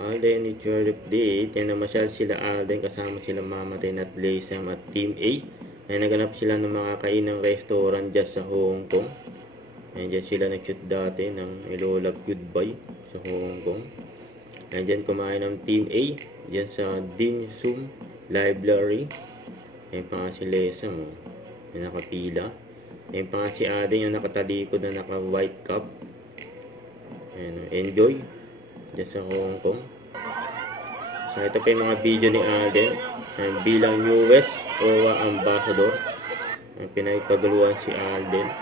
Alden, it's your update. Yan, namasyal sila Alden kasama sila Mama Ren at Laysam at Team A. Ay naganap sila ng mga kainang restaurant dyan sa Hong Kong. Ayan, dyan sila nag-shoot dati ng Hello Love Goodbye sa Hong Kong. Ayan, dyan kumain ng Team A. Dyan sa Dim Sum Library. Ayan pa nga si Laysam, oh. Ayan, nakapila. Ayan pa nga si Alden yung nakatalikod na naka-white cap. Ayan, enjoy dyan sa Hong Kong. So ito pa yung mga video ni Alden bilang US OWA Ambassador. Pinagkaguluhan si Alden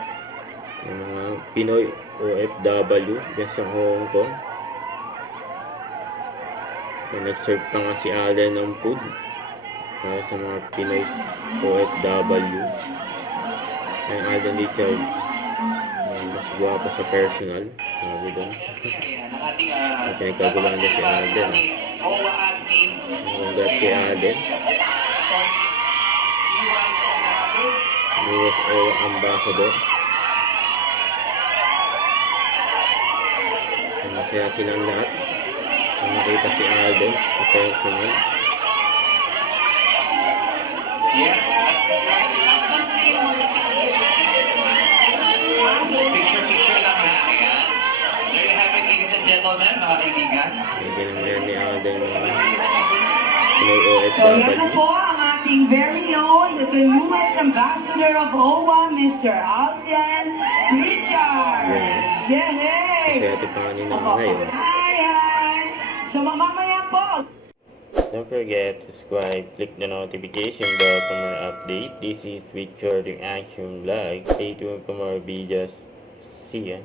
ng mga Pinoy OFW dyan sa Hong Kong. Nag-serve pa nga si Alden ng food para sa mga Pinoy OFW. Ang Alden Richard mas guwapo sa personal, sabi doon. Pinagkaguluhan niya si Alden. Congrats si Alden, US OWA Ambassador. Masaya silang lahat nang makita si Alden sa personal. Picture lang ha. Ayan. There you have it, ladies and gentlemen, mga kaibigan. Ganyan yan ni Alden mga Pinoy So yan OFW. po ang ating very own, the US Ambassador of OWA, Mr. Alden Richard. Yay! Kasi ito pa kanina ngayon. Ayan! So mamamaya po. Don't forget to subscribe, click the notification bell for more update. This is Richard Reaction Vlog. Stay tuned for more videos. See ya.